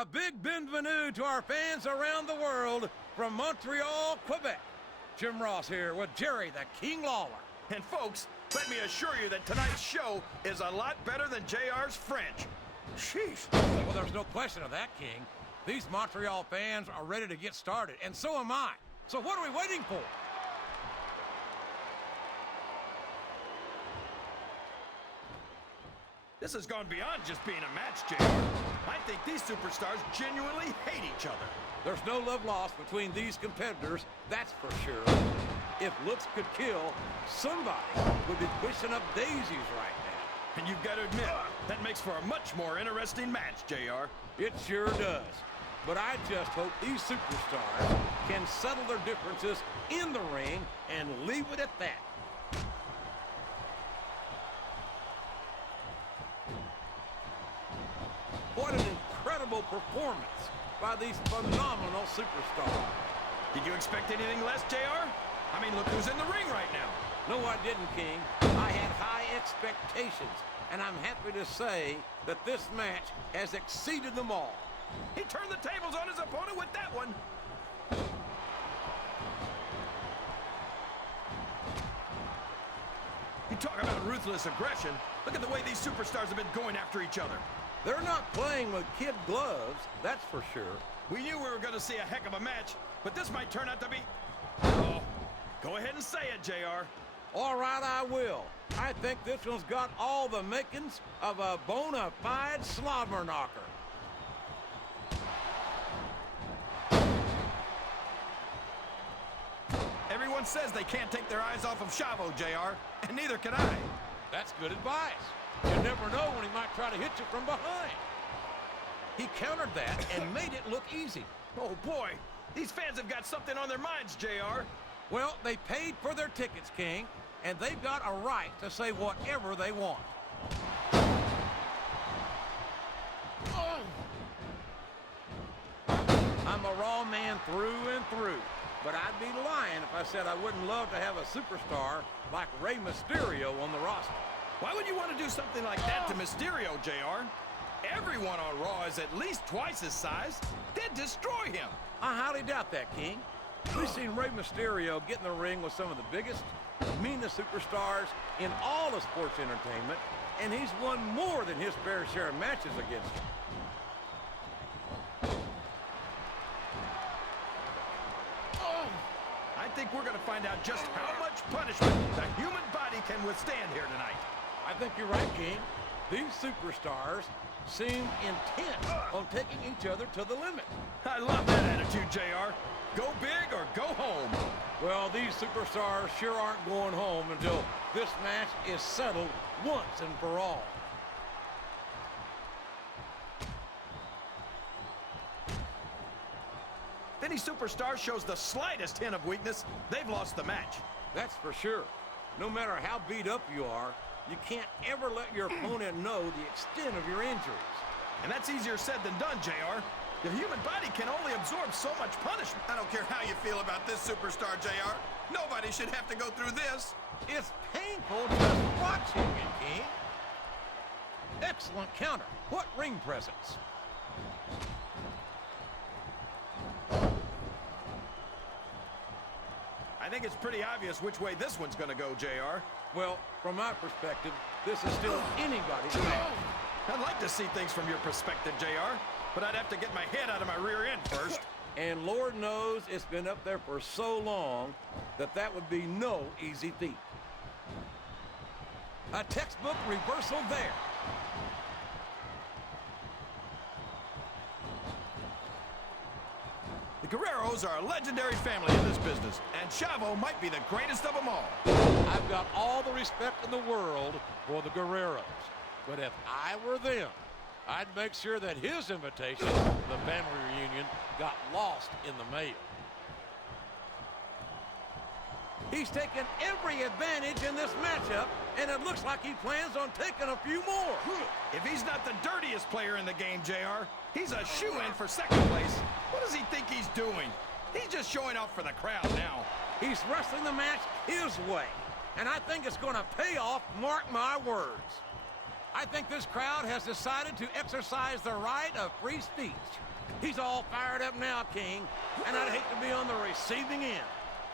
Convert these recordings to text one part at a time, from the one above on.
A big bienvenue to our fans around the world from Montreal, Quebec. Jim Ross here with Jerry the King Lawler. And folks, let me assure you that tonight's show is a lot better than JR's French. Sheesh. Well, there's no question of that, King. These Montreal fans are ready to get started, and so am I. So what are we waiting for? This has gone beyond just being a match, JR. I think these superstars genuinely hate each other. There's no love lost between these competitors, that's for sure. If looks could kill, somebody would be pushing up daisies right now. And you've got to admit, that makes for a much more interesting match, JR. It sure does. But I just hope these superstars can settle their differences in the ring and leave it at that. What an incredible performance by these phenomenal superstars. Did you expect anything less, JR? I mean, look who's in the ring right now. No, I didn't, King. I had high expectations, and I'm happy to say that this match has exceeded them all. He turned the tables on his opponent with that one. You talk about ruthless aggression. Look at the way these superstars have been going after each other. They're not playing with kid gloves, that's for sure. We knew we were going to see a heck of a match, but this might turn out to be... Oh, go ahead and say it, JR. All right, I will. I think this one's got all the makings of a bona fide slobber knocker. Everyone says they can't take their eyes off of Chavo, JR, and neither can I. That's good advice. You never know when he might try to hit you from behind. He countered that and made it look easy. Oh, boy. These fans have got something on their minds, JR. Well, they paid for their tickets, King, and they've got a right to say whatever they want. I'm a Raw man through and through, but I'd be lying if I said I wouldn't love to have a superstar like Rey Mysterio on the roster. Why would you want to do something like that to Mysterio, JR? Everyone on Raw is at least twice his size. They'd destroy him. I highly doubt that, King. We've seen Rey Mysterio get in the ring with some of the biggest, meanest superstars in all of sports entertainment, and he's won more than his fair share of matches against them. I think we're going to find out just how much punishment the human body can withstand here tonight. I think you're right, King. These superstars seem intent on taking each other to the limit. I love that attitude, JR. Go big or go home. Well, these superstars sure aren't going home until this match is settled once and for all. If any superstar shows the slightest hint of weakness, they've lost the match. That's for sure. No matter how beat up you are, you can't ever let your opponent know the extent of your injuries. And that's easier said than done, JR. The human body can only absorb so much punishment. I don't care how you feel about this superstar, JR. Nobody should have to go through this. It's painful just watching it, King. Excellent counter. What ring presence. I think it's pretty obvious which way this one's going to go, JR. Well, from my perspective, this is still anybody's match. I'd like to see things from your perspective, JR, but I'd have to get my head out of my rear end first. And Lord knows it's been up there for so long that that would be no easy feat. A textbook reversal there. The Guerreros are a legendary family in this business, and Chavo might be the greatest of them all. I've got all the respect in the world for the Guerreros, but if I were them, I'd make sure that his invitation to the family reunion got lost in the mail. He's taken every advantage in this matchup, and it looks like he plans on taking a few more. If he's not the dirtiest player in the game, JR, he's a shoo-in for second place. What does he think he's doing? He's just showing off for the crowd now. He's wrestling the match his way, and I think it's going to pay off, mark my words. I think this crowd has decided to exercise the right of free speech. He's all fired up now, King, and I'd hate to be on the receiving end.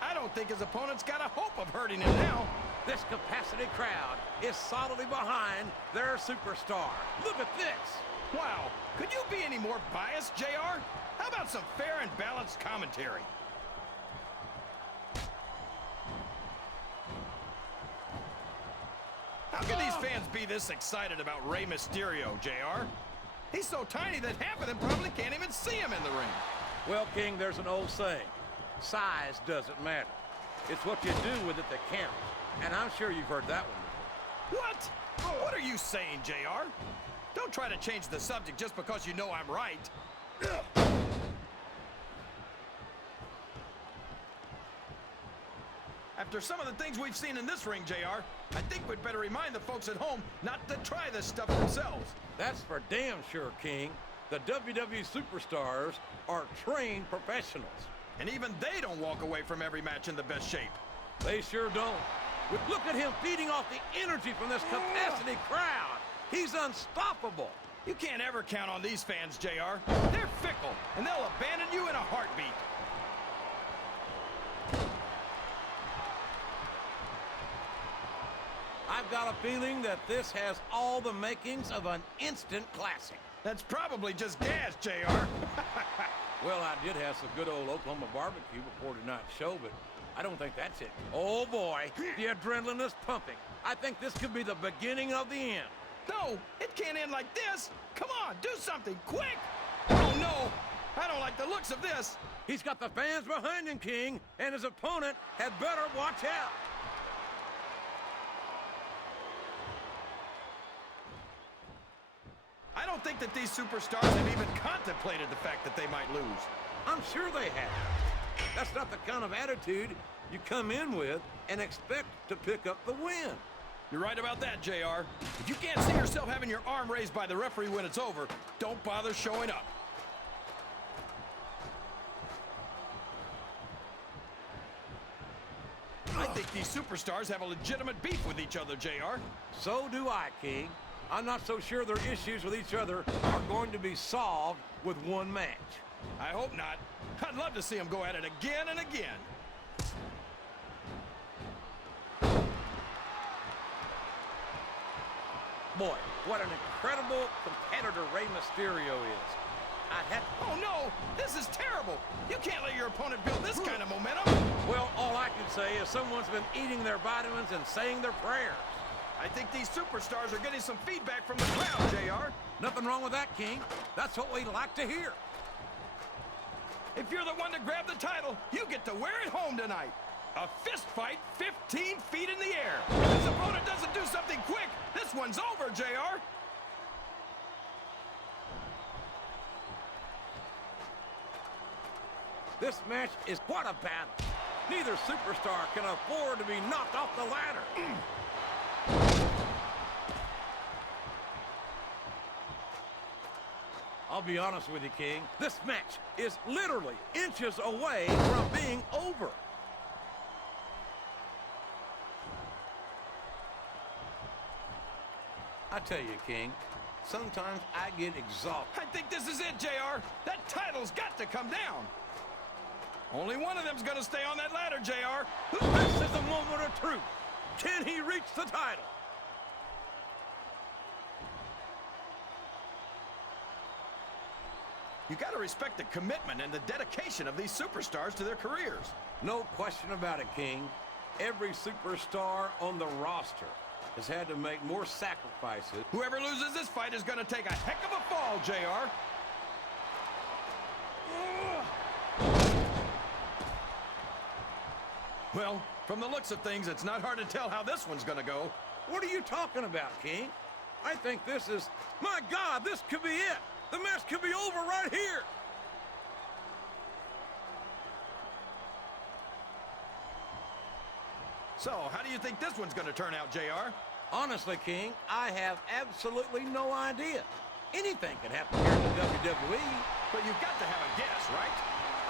I don't think his opponent's got a hope of hurting him now. This capacity crowd is solidly behind their superstar. Look at this. Wow, could you be any more biased, JR? How about some fair and balanced commentary? How can these fans be this excited about Rey Mysterio, JR? He's so tiny that half of them probably can't even see him in the ring. Well, King, there's an old saying. Size doesn't matter. It's what you do with it that counts. And I'm sure you've heard that one before. What? What are you saying, JR? Don't try to change the subject just because you know I'm right. After some of the things we've seen in this ring, JR, I think we'd better remind the folks at home not to try this stuff themselves. That's for damn sure, King. The WWE superstars are trained professionals. And even they don't walk away from every match in the best shape. They sure don't. Look at him feeding off the energy from this capacity crowd. He's unstoppable. You can't ever count on these fans, JR. They're fickle, and they'll abandon you in a heartbeat. I've got a feeling that this has all the makings of an instant classic. That's probably just gas, JR. Well, I did have some good old Oklahoma barbecue before tonight's show, but I don't think that's it. Oh, boy, the adrenaline is pumping. I think this could be the beginning of the end. No, it can't end like this. Come on, do something, quick! Oh, no, I don't like the looks of this. He's got the fans behind him, King, and his opponent had better watch out. I don't think that these superstars have even contemplated the fact that they might lose. I'm sure they have. That's not the kind of attitude you come in with and expect to pick up the win. You're right about that, JR. If you can't see yourself having your arm raised by the referee when it's over, don't bother showing up. I think these superstars have a legitimate beef with each other, JR. So do I, King. I'm not so sure their issues with each other are going to be solved with one match. I hope not. I'd love to see them go at it again and again. Boy, what an incredible competitor Rey Mysterio is. Oh, no! This is terrible! You can't let your opponent build this kind of momentum! Well, all I can say is someone's been eating their vitamins and saying their prayers. I think these superstars are getting some feedback from the crowd, JR. Nothing wrong with that, King. That's what we like to hear. If you're the one to grab the title, you get to wear it home tonight. A fist fight 15 feet in the air. If his opponent doesn't do something quick, this one's over, JR. This match is quite a battle. Neither superstar can afford to be knocked off the ladder. I'll be honest with you, King. This match is literally inches away from being over. I tell you, King, sometimes I get exhausted. I think this is it, JR. That title's got to come down. Only one of them's gonna stay on that ladder, JR. This is the moment of truth. Can he reach the title? You gotta respect the commitment and the dedication of these superstars to their careers. No question about it, King. Every superstar on the roster has had to make more sacrifices. Whoever loses this fight is gonna take a heck of a fall, JR. Well, from the looks of things, it's not hard to tell how this one's gonna go. What are you talking about, King? I think this is... My God, this could be it! The match could be over right here! So, how do you think this one's gonna turn out, JR? Honestly, King, I have absolutely no idea. Anything can happen here in the WWE. But you've got to have a guess, right?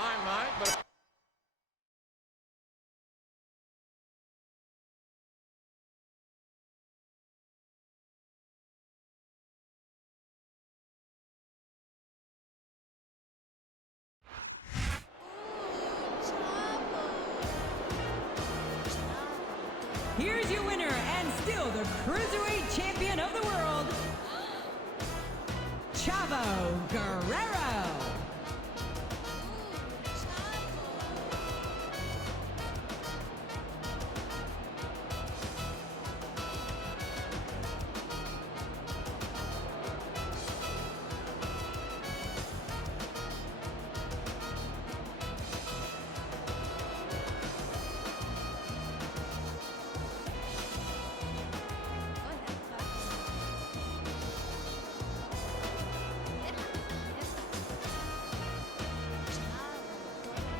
I might, but... here's your winner and still the Cruiserweight Champion of the World,